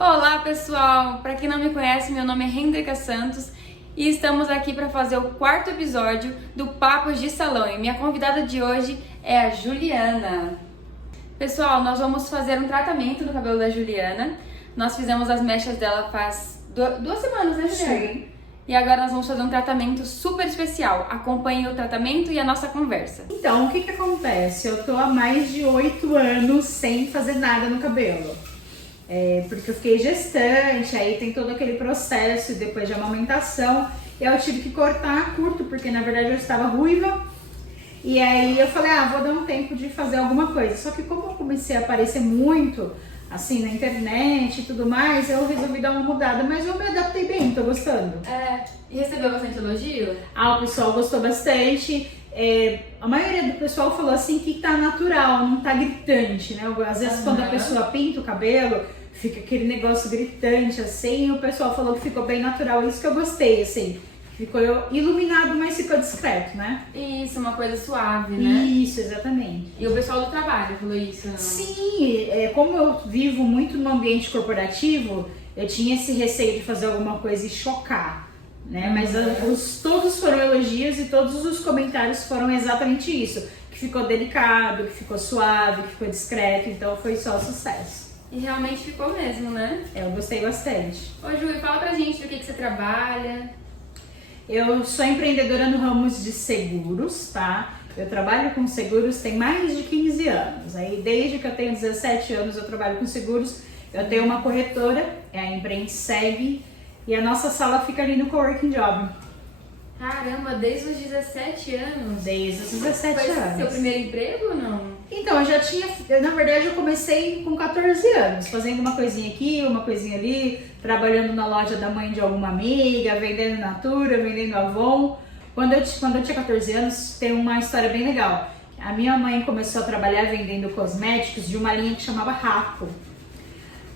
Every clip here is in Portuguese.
Olá pessoal, para quem não me conhece, meu nome é Hendrika Santos e estamos aqui para fazer o quarto episódio do Papos de Salão e minha convidada de hoje é a Juliana. Pessoal, nós vamos fazer um tratamento no cabelo da Juliana. Nós fizemos as mechas dela faz 2 semanas, né, Juliana? Sim. E agora nós vamos fazer um tratamento super especial. Acompanhe o tratamento e a nossa conversa. Então, o que acontece? Eu tô há mais de 8 anos sem fazer nada no cabelo. Porque eu fiquei gestante, aí tem todo aquele processo depois de amamentação. E aí eu tive que cortar curto, porque na verdade eu estava ruiva. E aí eu falei, vou dar um tempo de fazer alguma coisa. Só que como eu comecei a aparecer muito, assim, na internet e tudo mais, eu resolvi dar uma mudada. Mas eu me adaptei bem, tô gostando. E recebeu bastante elogio? O pessoal gostou bastante. A maioria do pessoal falou assim que tá natural, não tá gritante, né? Às vezes quando a pessoa pinta o cabelo, fica aquele negócio gritante assim, e o pessoal falou que ficou bem natural. Isso que eu gostei, assim. Ficou iluminado, mas ficou discreto, né? Isso, uma coisa suave, né? Isso, exatamente. E o pessoal do trabalho falou isso, não? Sim, como eu vivo muito no ambiente corporativo, eu tinha esse receio de fazer alguma coisa e chocar, né? Mas todos foram elogios e todos os comentários foram exatamente isso. Que ficou delicado, que ficou suave, que ficou discreto, então foi só sucesso. E realmente ficou mesmo, né? Eu gostei bastante. Ô Ju, fala pra gente do que você trabalha. Eu sou empreendedora no ramo de seguros, tá? Eu trabalho com seguros tem mais de 15 anos. Aí desde que eu tenho 17 anos eu trabalho com seguros. Eu tenho uma corretora, é a EmpreendeSeg, e a nossa sala fica ali no Coworking Job. Caramba, desde os 17 anos? Desde os 17 Foi anos. seu primeiro emprego ou não? Então, na verdade eu comecei com 14 anos, fazendo uma coisinha aqui, uma coisinha ali, trabalhando na loja da mãe de alguma amiga, vendendo Natura, vendendo Avon. Quando eu tinha 14 anos, tem uma história bem legal. A minha mãe começou a trabalhar vendendo cosméticos de uma linha que chamava Rapo.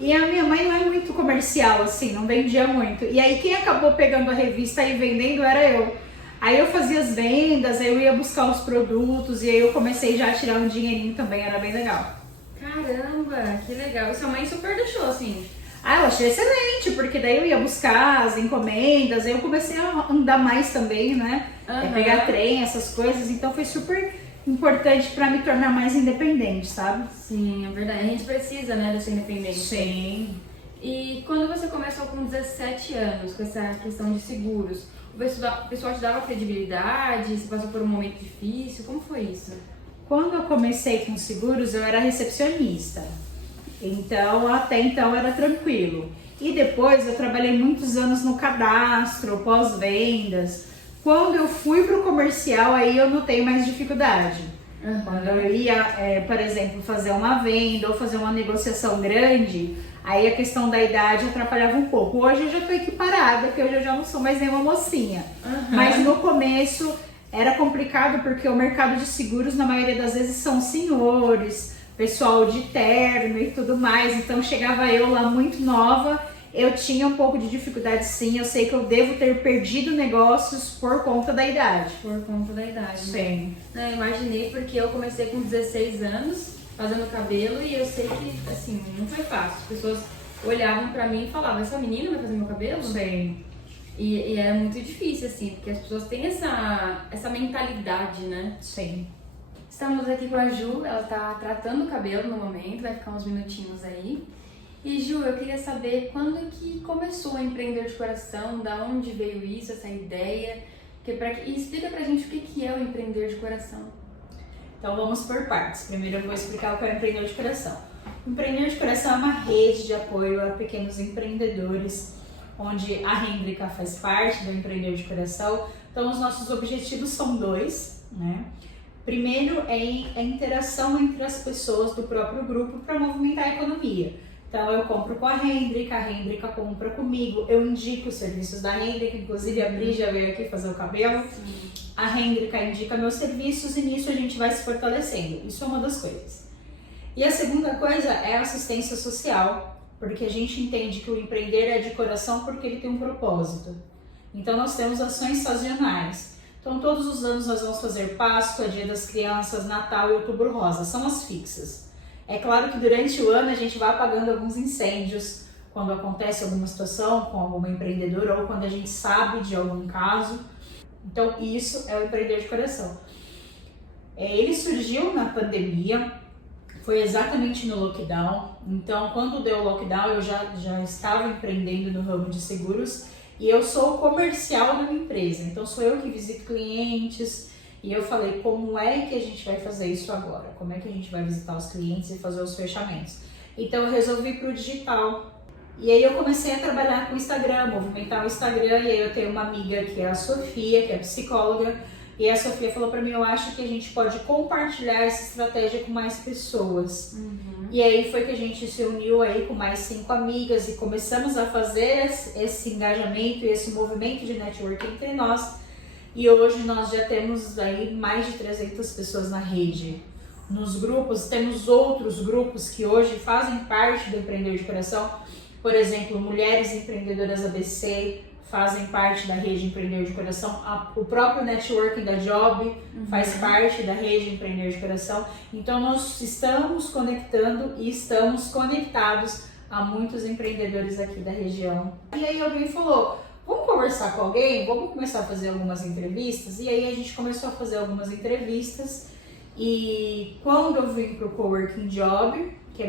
E a minha mãe não é muito comercial, assim, não vendia muito. E aí quem acabou pegando a revista e vendendo era eu. Aí eu fazia as vendas, aí eu ia buscar os produtos e aí eu comecei já a tirar um dinheirinho também, era bem legal. Caramba, que legal. E sua mãe super deixou, assim? Eu achei excelente, porque daí eu ia buscar as encomendas, aí eu comecei a andar mais também, né? Pegar trem, essas coisas, então foi super importante pra me tornar mais independente, sabe? Sim, é verdade. A gente precisa, né, dessa independência. Sim. E quando você começou com 17 anos, com essa questão de seguros, o pessoal te dava credibilidade? Você passou por um momento difícil? Como foi isso? Quando eu comecei com seguros, eu era recepcionista. Então, até então era tranquilo. E depois eu trabalhei muitos anos no cadastro, pós-vendas. Quando eu fui pro comercial, aí eu notei mais dificuldade. Quando eu ia, por exemplo, fazer uma venda ou fazer uma negociação grande, aí a questão da idade atrapalhava um pouco. Hoje eu já tô equiparada, porque hoje eu já não sou mais nenhuma mocinha. Mas no começo era complicado, porque o mercado de seguros, na maioria das vezes, são senhores, pessoal de terno e tudo mais. Então chegava eu lá muito nova, eu tinha um pouco de dificuldade sim. Eu sei que eu devo ter perdido negócios por conta da idade. Por conta da idade, Sim. né? Eu imaginei, porque eu comecei com 16 anos fazendo cabelo e eu sei que, assim, não foi fácil. As pessoas olhavam pra mim e falavam, essa menina vai fazer meu cabelo? Sim. E era muito difícil, assim, porque as pessoas têm essa mentalidade, né? Sim. Estamos aqui com a Ju, ela tá tratando o cabelo no momento, vai ficar uns minutinhos aí. E Ju, eu queria saber quando que começou a empreender de coração, da onde veio isso, essa ideia, e explica pra gente o que é o empreender de coração. Então vamos por partes. Primeiro eu vou explicar o que é o empreendedor de coração. O empreendedor de coração é uma rede de apoio a pequenos empreendedores, onde a Hendrika faz parte do empreendedor de coração. Então os nossos objetivos são 2, né? Primeiro é a interação entre as pessoas do próprio grupo para movimentar a economia. Então eu compro com a Hendrika compra comigo, eu indico os serviços da Hendrika, inclusive a Bri já veio aqui fazer o cabelo. A Hendrika indica meus serviços e nisso a gente vai se fortalecendo. Isso é uma das coisas. E a segunda coisa é a assistência social, porque a gente entende que o empreender é de coração porque ele tem um propósito. Então nós temos ações sazonais. Então todos os anos nós vamos fazer Páscoa, Dia das Crianças, Natal e Outubro Rosa, são as fixas. É claro que durante o ano a gente vai apagando alguns incêndios, quando acontece alguma situação com alguma empreendedora ou quando a gente sabe de algum caso. Então isso é o Empreender de Coração. Ele surgiu na pandemia, foi exatamente no lockdown. Então quando deu o lockdown eu já estava empreendendo no ramo de seguros e eu sou comercial na minha empresa. Então sou eu que visito clientes e eu falei, como é que a gente vai fazer isso agora? Como é que a gente vai visitar os clientes e fazer os fechamentos? Então eu resolvi ir para o digital. E aí eu comecei a trabalhar com o Instagram, movimentar o Instagram, e aí eu tenho uma amiga que é a Sofia, que é psicóloga, e a Sofia falou pra mim, eu acho que a gente pode compartilhar essa estratégia com mais pessoas. E aí foi que a gente se uniu aí com mais 5 amigas e começamos a fazer esse engajamento e esse movimento de network entre nós. E hoje nós já temos aí mais de 300 pessoas na rede. Nos grupos, temos outros grupos que hoje fazem parte do Empreender de Coração. Por exemplo, Mulheres Empreendedoras ABC fazem parte da rede Empreender de Coração. O próprio networking da Job faz parte da rede Empreender de Coração. Então nós estamos conectando e estamos conectados a muitos empreendedores aqui da região. E aí alguém falou, vamos conversar com alguém? Vamos começar a fazer algumas entrevistas? E aí a gente começou a fazer algumas entrevistas. E quando eu vim para o Coworking Job, que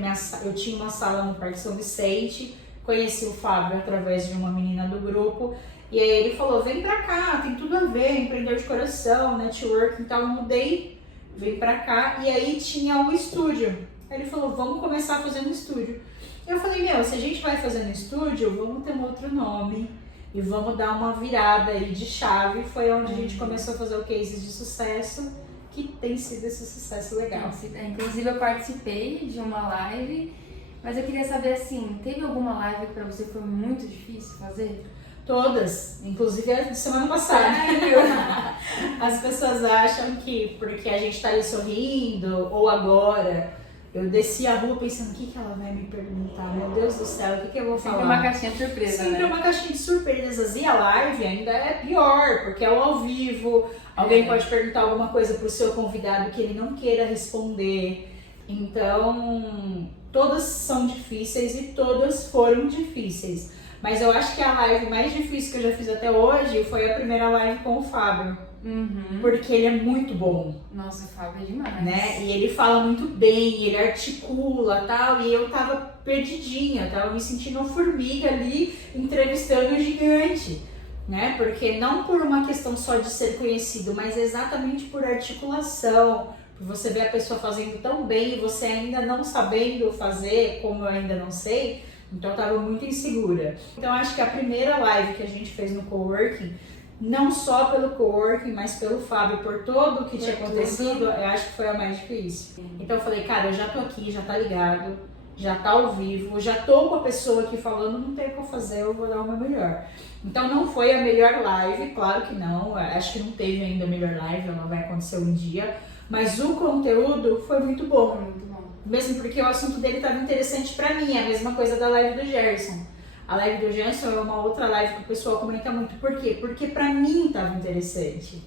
eu tinha uma sala no Parque São Vicente, conheci o Fábio através de uma menina do grupo, e aí ele falou, vem pra cá, tem tudo a ver, empreender de coração, network, então eu mudei, vim pra cá, e aí tinha um estúdio. Aí ele falou, vamos começar a fazer no estúdio. Eu falei, se a gente vai fazer no estúdio, vamos ter um outro nome, e vamos dar uma virada aí de chave. Foi onde a gente começou a fazer o Cases de Sucesso, que tem sido esse sucesso legal. Inclusive eu participei de uma live, mas eu queria saber assim, teve alguma live que pra você foi muito difícil fazer? Todas, inclusive a de semana passada. As pessoas acham que porque a gente tá ali sorrindo, ou agora, eu desci a rua pensando, o que ela vai me perguntar? Meu Deus do céu, o que eu vou falar? Sempre uma caixinha de surpresa, Sempre uma caixinha de surpresas. E a live ainda é pior, porque é ao vivo, alguém pode perguntar alguma coisa pro seu convidado que ele não queira responder. Então, todas são difíceis e todas foram difíceis. Mas eu acho que a live mais difícil que eu já fiz até hoje foi a primeira live com o Fábio. Porque ele é muito bom. Nossa, o Fábio é demais. Né? E ele fala muito bem, ele articula e tal. E eu tava perdidinha, tava me sentindo uma formiga ali entrevistando um gigante. Né? Porque não por uma questão só de ser conhecido, mas exatamente por articulação. Por você ver a pessoa fazendo tão bem e você ainda não sabendo fazer, como eu ainda não sei. Então eu tava muito insegura. Então acho que a primeira live que a gente fez no Coworking, não só pelo Coworking, mas pelo Fábio, por todo o que tinha acontecido, eu acho que foi a mais difícil. Então eu falei, cara, eu já tô aqui, já tá ligado, já tá ao vivo, já tô com a pessoa aqui falando, não tem o que fazer, eu vou dar o meu melhor. Então não foi a melhor live, claro que não, acho que não teve ainda a melhor live, ela vai acontecer um dia, mas o conteúdo foi muito bom. Muito bom. Mesmo porque o assunto dele estava interessante pra mim, é a mesma coisa da live do Gerson. A live do Gerson é uma outra live que o pessoal comenta muito. Por quê? Porque pra mim estava interessante.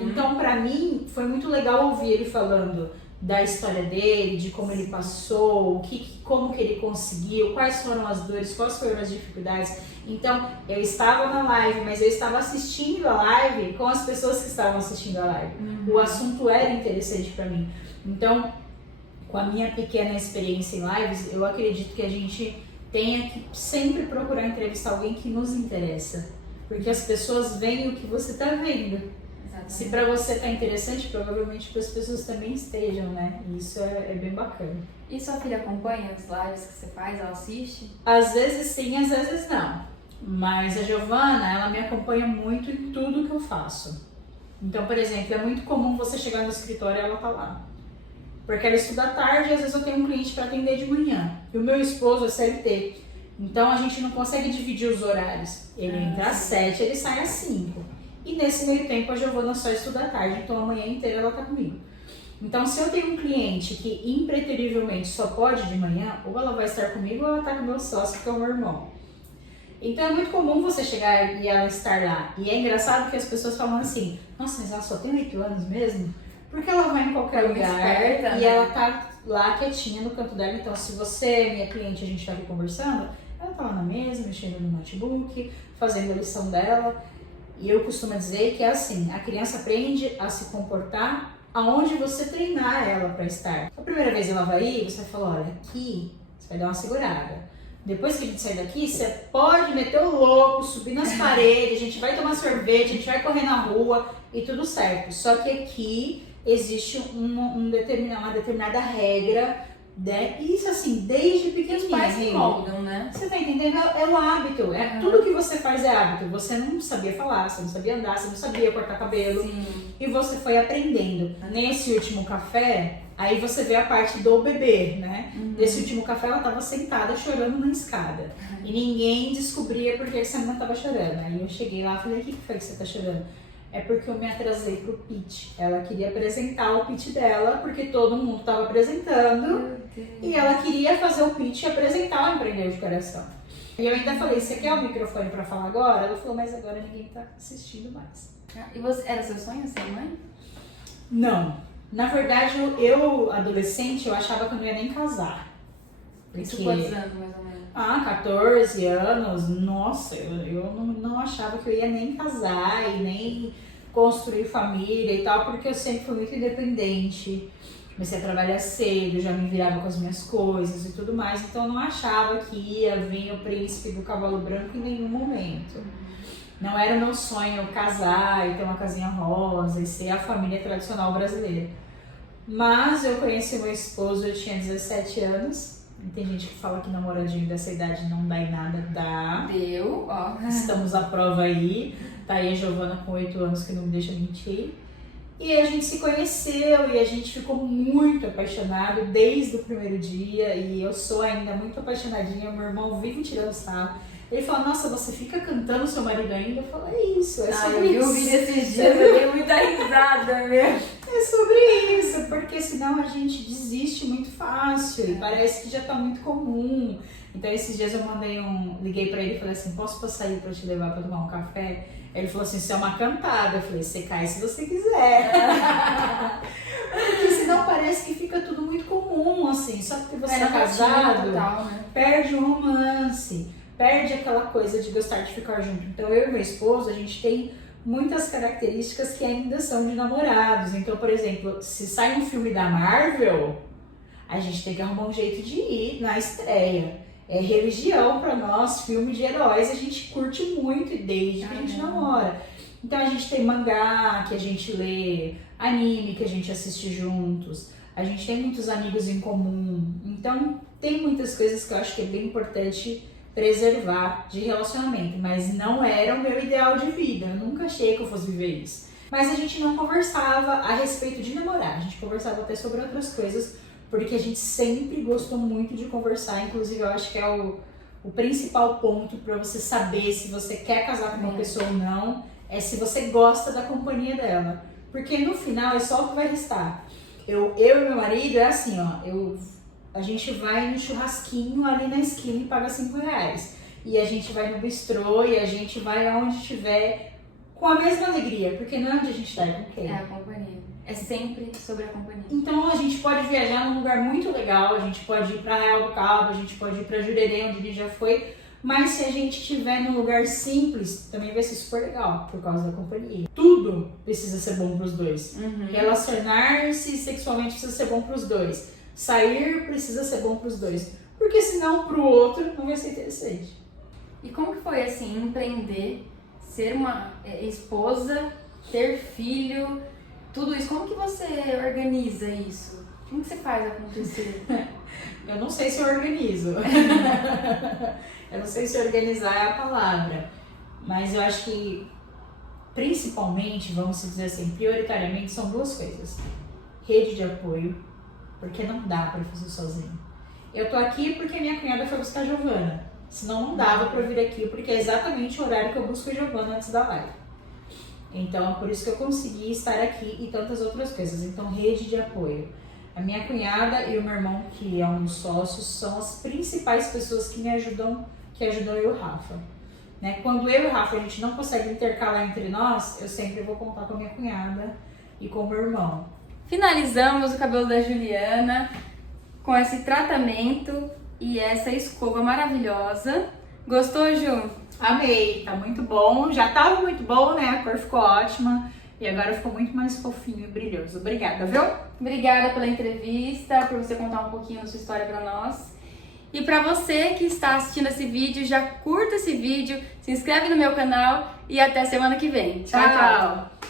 Então pra mim foi muito legal ouvir ele falando da história dele, de como ele passou, como que ele conseguiu, quais foram as dores, quais foram as dificuldades. Então eu estava na live, mas eu estava assistindo a live com as pessoas que estavam assistindo a live. O assunto era interessante pra mim. Então, com a minha pequena experiência em lives, eu acredito que a gente tenha que sempre procurar entrevistar alguém que nos interessa. Porque as pessoas veem o que você está vendo. Exatamente. Se para você tá interessante, provavelmente para as pessoas também estejam, né? E isso é bem bacana. E sua filha acompanha as lives que você faz? Ela assiste? Às vezes sim, às vezes não. Mas a Giovana, ela me acompanha muito em tudo que eu faço. Então, por exemplo, é muito comum você chegar no escritório e ela tá lá. Porque ela estuda à tarde e às vezes eu tenho um cliente para atender de manhã. E o meu esposo é CLT. Então a gente não consegue dividir os horários. Ele entra às 7, ele sai às 5. E nesse meio tempo a Giovana só estuda à tarde, então a manhã inteira ela tá comigo. Então se eu tenho um cliente que impreterivelmente só pode de manhã, ou ela vai estar comigo ou ela tá com o meu sócio, que é o meu irmão. Então é muito comum você chegar e ela estar lá. E é engraçado que as pessoas falam assim, nossa, mas ela só tem 8 anos mesmo? Porque ela vai em qualquer lugar esperta, e né? ela tá lá quietinha no canto dela. Então, se você é minha cliente e a gente tá aqui conversando, Ela tá lá na mesa, mexendo no notebook, fazendo a lição dela. E eu costumo dizer que é assim, a criança aprende a se comportar aonde você treinar ela para estar. A primeira vez ela vai ir, você vai falar, olha, aqui você vai dar uma segurada. Depois que a gente sair daqui, você pode meter o louco, subir nas paredes, a gente vai tomar sorvete, a gente vai correr na rua e tudo certo. Só que aqui existe uma determinada regra, né? Isso assim, desde pequenininho. Os pais se moldam, né? Você tá entendendo? É o hábito. Tudo que você faz é hábito. Você não sabia falar, você não sabia andar, você não sabia cortar cabelo. Sim. E você foi aprendendo. Nesse último café, aí você vê a parte do bebê, né? Nesse último café, ela tava sentada chorando na escada. E ninguém descobria por que essa menina tava chorando. Aí eu cheguei lá e falei, o que foi que você tá chorando? É porque eu me atrasei pro pitch. Ela queria apresentar o pitch dela, porque todo mundo tava apresentando. E ela queria fazer o pitch e apresentar o Empreender de Coração. E eu ainda falei, você quer o microfone pra falar agora? Ela falou, mas agora ninguém tá assistindo mais. E você, era seu sonho ser mãe? Não. Na verdade, eu adolescente, eu achava que eu não ia nem casar. Isso quantos anos, mais ou menos? 14 anos, nossa, eu não achava que eu ia nem casar e nem construir família e tal, porque eu sempre fui muito independente. Comecei a trabalhar cedo, já me virava com as minhas coisas e tudo mais, então eu não achava que ia vir o príncipe do cavalo branco em nenhum momento. Não era o meu sonho casar e ter uma casinha rosa e ser a família tradicional brasileira. Mas eu conheci meu esposo, eu tinha 17 anos. E tem gente que fala que namoradinho dessa idade não dá em nada, dá. Deu, ó. Estamos à prova aí. Tá aí a Giovana com 8 anos que não me deixa mentir. E a gente se conheceu e a gente ficou muito apaixonado desde o primeiro dia. E eu sou ainda muito apaixonadinha, meu irmão vive tirando sarro. Ele fala, nossa, você fica cantando seu marido ainda? Eu falo, é isso, é sobre isso. Eu vi esses dias, eu dei muita risada mesmo. É sobre isso, porque senão a gente desiste muito fácil e parece que já tá muito comum. Então esses dias eu liguei pra ele e falei assim, posso passar aí pra te levar pra tomar um café? Ele falou assim, isso é uma cantada. Eu falei, você cai se você quiser. Porque senão parece que fica tudo muito comum, assim, só porque você é casado, total, né? perde o romance. Perde aquela coisa de gostar de ficar junto. Então eu e meu esposo, a gente tem muitas características que ainda são de namorados. Então, por exemplo, se sai um filme da Marvel, a gente tem que arrumar um jeito de ir na estreia. É religião pra nós, filme de heróis, a gente curte muito desde que a gente namora. Então a gente tem mangá, que a gente lê, anime, que a gente assiste juntos. A gente tem muitos amigos em comum. Então tem muitas coisas que eu acho que é bem importante preservar de relacionamento, mas não era o meu ideal de vida, eu nunca achei que eu fosse viver isso. Mas a gente não conversava a respeito de namorar, a gente conversava até sobre outras coisas, porque a gente sempre gostou muito de conversar, inclusive eu acho que é o principal ponto para você saber se você quer casar com uma pessoa ou não, é se você gosta da companhia dela, porque no final é só o que vai restar. Eu e meu marido é assim, ó, a gente vai no churrasquinho ali na esquina e paga R$5. E a gente vai no bistrô e a gente vai aonde estiver com a mesma alegria. Porque não é onde a gente tá, é com quem? É a companhia. É sempre sobre a companhia. Então a gente pode viajar num lugar muito legal, a gente pode ir pra Arraial do Cabo, a gente pode ir pra Jurerê, onde a gente já foi. Mas se a gente estiver num lugar simples, também vai ser super legal, por causa da companhia. Tudo precisa ser bom pros dois. Relacionar-se sexualmente precisa ser bom pros dois. Sair precisa ser bom pros dois, porque senão pro outro não vai ser interessante. E como que foi assim, empreender, ser uma esposa, ter filho, tudo isso? Como que você organiza isso? Como que você faz acontecer? Eu não sei se eu organizo. Eu não sei se organizar é a palavra, mas eu acho que principalmente, vamos dizer assim, prioritariamente são duas coisas: rede de apoio, porque não dá pra fazer sozinho. Eu tô aqui porque minha cunhada foi buscar a Giovana. Senão não dava pra vir aqui, porque é exatamente o horário que eu busco a Giovana antes da live. Então é por isso que eu consegui estar aqui e tantas outras coisas. Então, rede de apoio. A minha cunhada e o meu irmão, que é um dos sócios, são as principais pessoas que me ajudam, que ajudam eu e o Rafa. Né? Quando eu e o Rafa a gente não consegue intercalar entre nós, eu sempre vou contar com a minha cunhada e com o meu irmão. Finalizamos o cabelo da Juliana com esse tratamento e essa escova maravilhosa. Gostou, Ju? Amei, tá muito bom. Já tava muito bom, né? A cor ficou ótima e agora ficou muito mais fofinho e brilhoso. Obrigada, viu? Obrigada pela entrevista, por você contar um pouquinho da sua história pra nós. E pra você que está assistindo esse vídeo, já curta esse vídeo, se inscreve no meu canal e até semana que vem. Tchau, tchau!